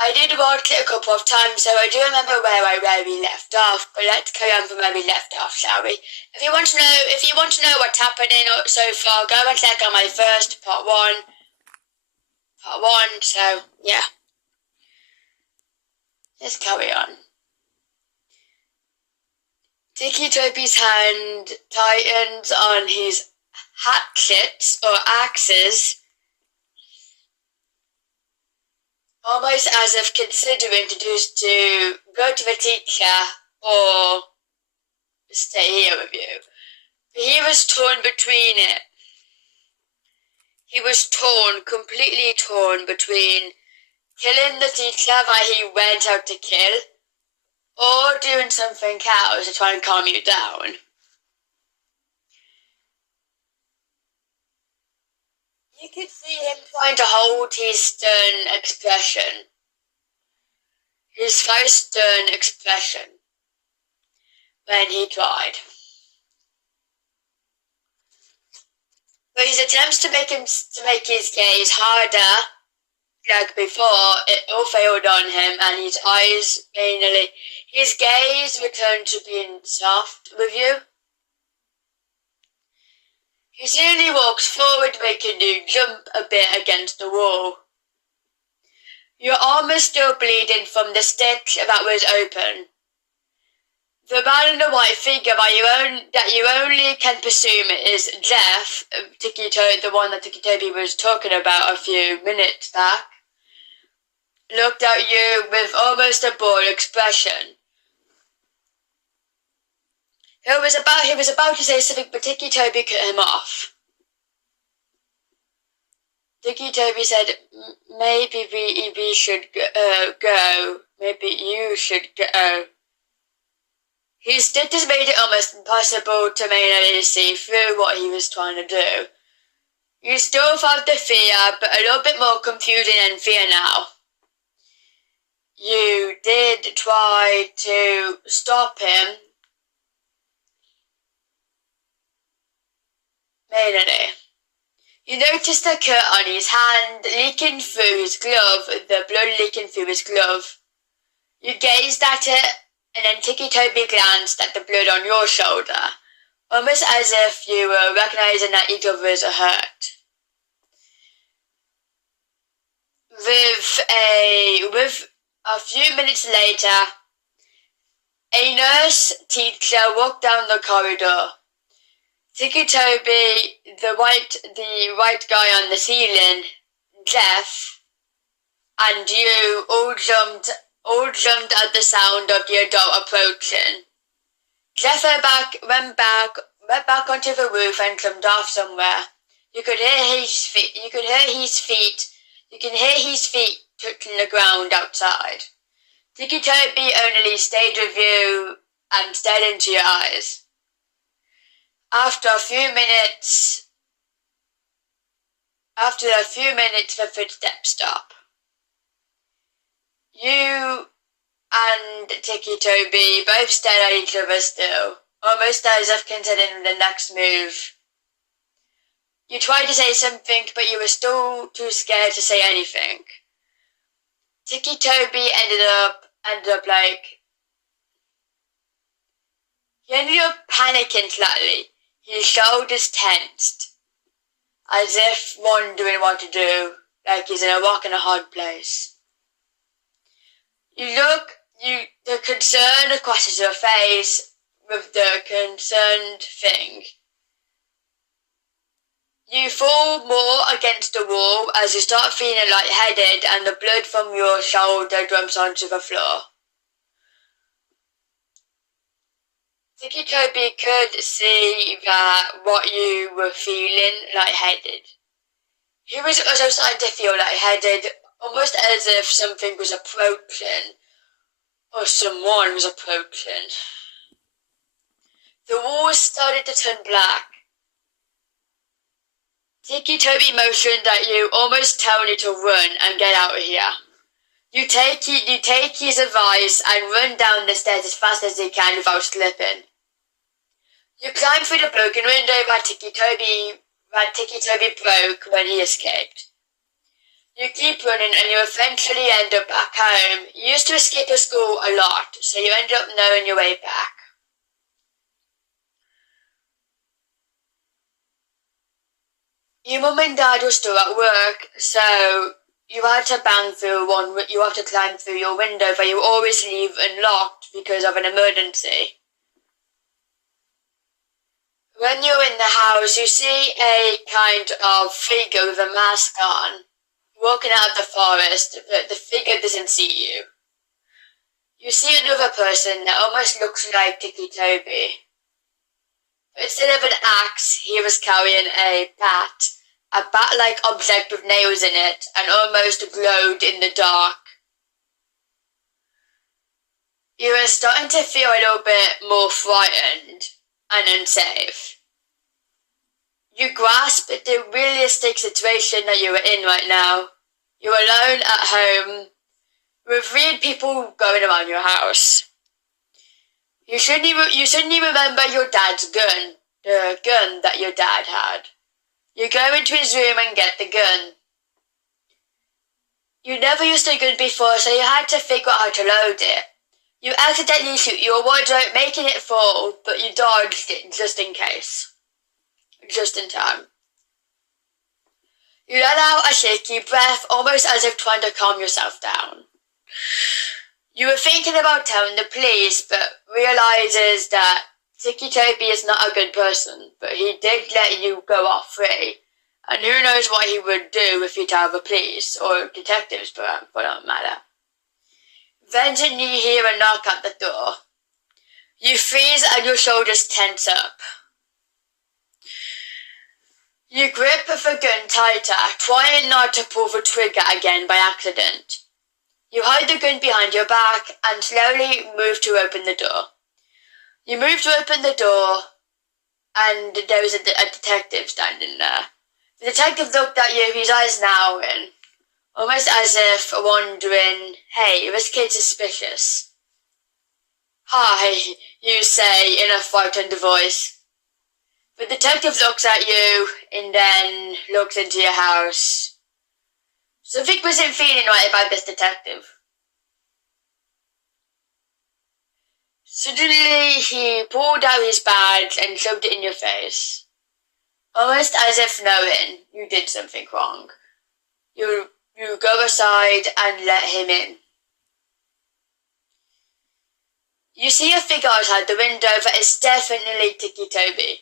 I did watch it a couple of times, so I do remember where we left off. But let's carry on from where we left off, shall we? If you want to know what's happening so far, go and check out my first part one. So yeah, let's carry on. Ticci Toby's hand tightens on his hatchets or axes, almost as if considering to go to the teacher or stay here with you. But he was torn between it. He was completely torn between killing the teacher that he went out to kill, or doing something else to try and calm you down. You could see him trying to hold his stern expression. His very stern expression when he tried. But his attempts to make his gaze harder, like before, it all failed on him, and his gaze returned to being soft with you. He suddenly walks forward, making you jump a bit against the wall. Your arm is still bleeding from the stitch that was open. The man in the white figure that you only can presume is Jeff, the one that Ticci Toby was talking about a few minutes back, looked at you with almost a bored expression. He was about to say something, but Ticci Toby cut him off. Ticci Toby said, "Maybe we should go. Maybe you should go." His status made it almost impossible to manually see through what he was trying to do. You still felt the fear, but a little bit more confusion and fear now. You did try to stop him, manually. You noticed the cut on his hand leaking through his glove, the blood leaking through his glove. You gazed at it, and then Ticci Toby glanced at the blood on your shoulder, almost as if you were recognizing that each other's are hurt. With a few minutes later, a nurse teacher walked down the corridor. Ticci Toby, the white guy on the ceiling, Jeff, and you all jumped at the sound of your dog approaching. Jeff went back onto the roof and jumped off somewhere. You could hear his feet touching the ground outside. Ticci Toby only stayed with you and stared into your eyes. After a few minutes, the footsteps stop. You and Ticci Toby both stared at each other still, almost as if considering the next move. You tried to say something, but you were still too scared to say anything. Ticci Toby ended up panicking slightly. His shoulders tensed, as if wondering what to do, like he's in a rock and a hard place. The concern crosses your face with the concerned thing. You fall more against the wall as you start feeling lightheaded, and the blood from your shoulder drumps onto the floor. Ticci Toby could see that what you were feeling lightheaded. He was also starting to feel lightheaded, almost as if something was approaching, or someone was approaching. The walls started to turn black. Ticci Toby motioned at you, almost telling you to run and get out of here. You take his advice and run down the stairs as fast as you can without slipping. You climb through the broken window that Ticci Toby broke when he escaped. You keep running and you eventually end up back home. You used to escape school a lot, so you end up knowing your way back. Your mum and dad were still at work, so you had to you have to climb through your window, but you always leave unlocked because of an emergency. When you're in the house, you see a kind of figure with a mask on, walking out of the forest, but the figure doesn't see you. You see another person that almost looks like Ticci Toby. Instead of an axe, he was carrying a bat-like object with nails in it, and almost glowed in the dark. You were starting to feel a little bit more frightened and unsafe. You grasp the realistic situation that you were in right now. You're alone at home, with weird people going around your house. You suddenly remember your dad's gun, the gun that your dad had. You go into his room and get the gun. You never used a gun before, so you had to figure out how to load it. You accidentally shoot your wardrobe, making it fall, but you dodged it just in case. Just in time. You let out a shaky breath, almost as if trying to calm yourself down. You were thinking about telling the police, but realizes that Ticci Toby is not a good person, but he did let you go off free. And who knows what he would do if you tell the police, or detectives for that matter. Then suddenly you hear a knock at the door. You freeze and your shoulders tense up. You grip the gun tighter, trying not to pull the trigger again by accident. You hide the gun behind your back and slowly move to open the door. You move to open the door, and there was a detective standing there. The detective looked at you, his eyes narrowing, almost as if wondering, hey, this kid's suspicious. Hi, you say in a frightened voice. The detective looks at you and then looks into your house. Something wasn't feeling right about this detective. Suddenly, he pulled out his badge and shoved it in your face, almost as if knowing you did something wrong. You go aside and let him in. You see a figure outside the window that is definitely Ticci Toby.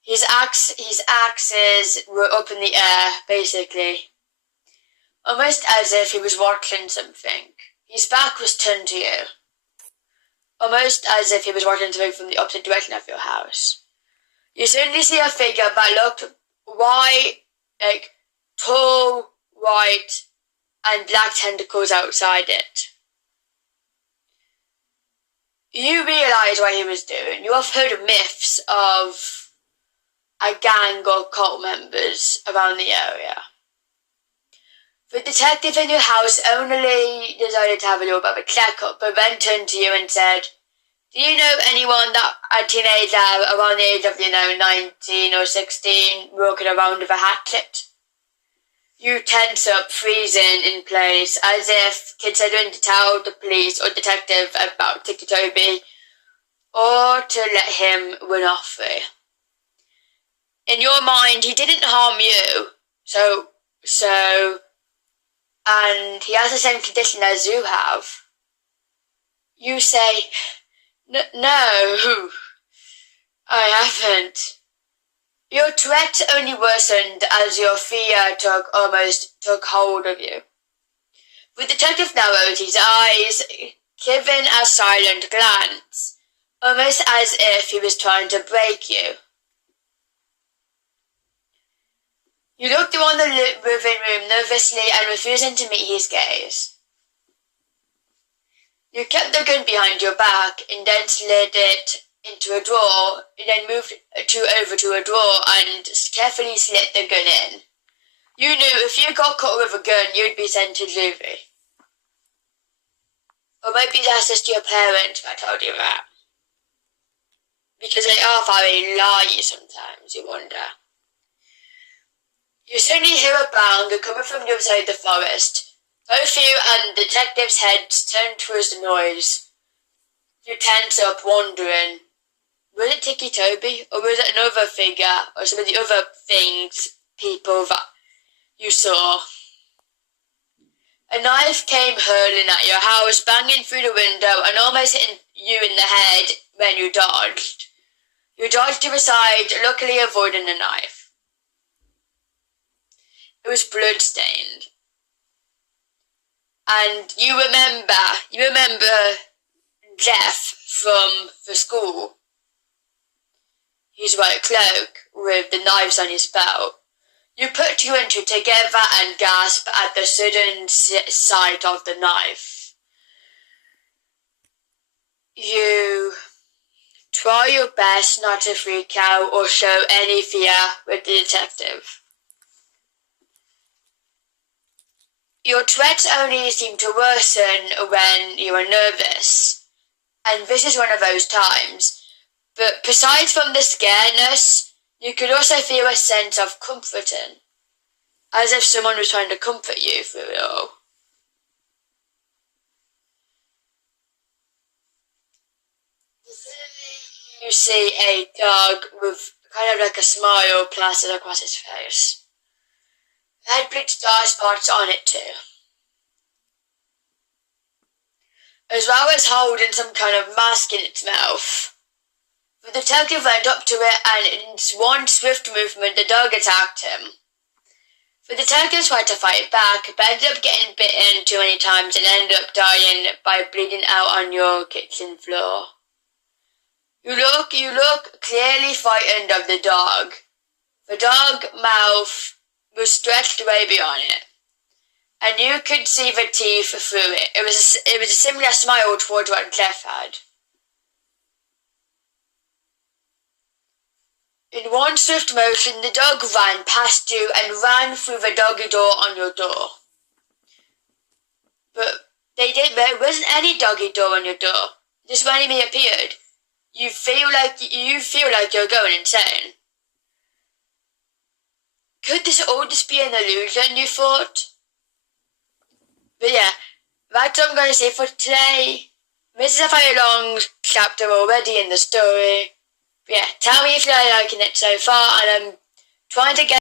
His axes were up in the air, basically, almost as if he was watching something. His back was turned to you, almost as if he was watching something from the opposite direction of your house. You suddenly see a figure that looked white, like tall, white, and black tentacles outside it. You realise what he was doing. You have heard of myths of a gang or cult members around the area. The detective in your house only decided to have a little bit of a checkup, but then turned to you and said, do you know anyone that a teenager around the age of, 19 or 16 walking around with a hatchet? You tense up, freezing in place, as if kids are going to tell the police or detective about Ticci Toby, or to let him run off free. In your mind, he didn't harm you, and he has the same condition as you have. You say, no, I haven't. Your threat only worsened as your fear almost took hold of you. The detective narrowed his eyes, giving a silent glance, almost as if he was trying to break you. You looked around the living room nervously and refusing to meet his gaze. You kept the gun behind your back and then slid it into a drawer, and then moved over to a drawer and carefully slid the gun in. You knew if you got caught with a gun, you'd be sent to juvie. Or maybe that's just your parents that told you that. Because they are very liars sometimes, you wonder. You suddenly hear a bang coming from the other side of the forest. Both you and the detective's heads turn towards the noise. You tense up, wondering, was it Ticci Toby, or was it another figure, or some of the other things, people that you saw? A knife came hurling at your house, banging through the window and almost hitting you in the head when you dodged. You dodged to the side, luckily avoiding the knife. It was blood-stained. And you remember Jeff from the school. His white cloak with the knives on his belt. You put two and two together and gasp at the sudden sight of the knife. You try your best not to freak out or show any fear with the detective. Your threats only seem to worsen when you are nervous, and this is one of those times. But besides from the scaredness, you could also feel a sense of comforting, as if someone was trying to comfort you through it all. You see a dog with kind of like a smile plastered across his face. It had big star spots on it too. As well as holding some kind of mask in its mouth. The detective went up to it and in one swift movement the dog attacked him. The detective tried to fight back, but ended up getting bitten too many times and ended up dying by bleeding out on your kitchen floor. You look clearly frightened of the dog. The dog mouth was stretched way beyond it, and you could see the teeth through it. It was a similar smile towards what Jeff had. In one swift motion, the dog ran past you and ran through the doggy door on your door. But there wasn't any doggy door on your door. Just when he appeared, you feel like you're going insane. Could this all just be an illusion, you thought? But yeah, that's what I'm going to say for today. This is a very long chapter already in the story. But yeah, tell me if you're liking it so far, and I'm trying to get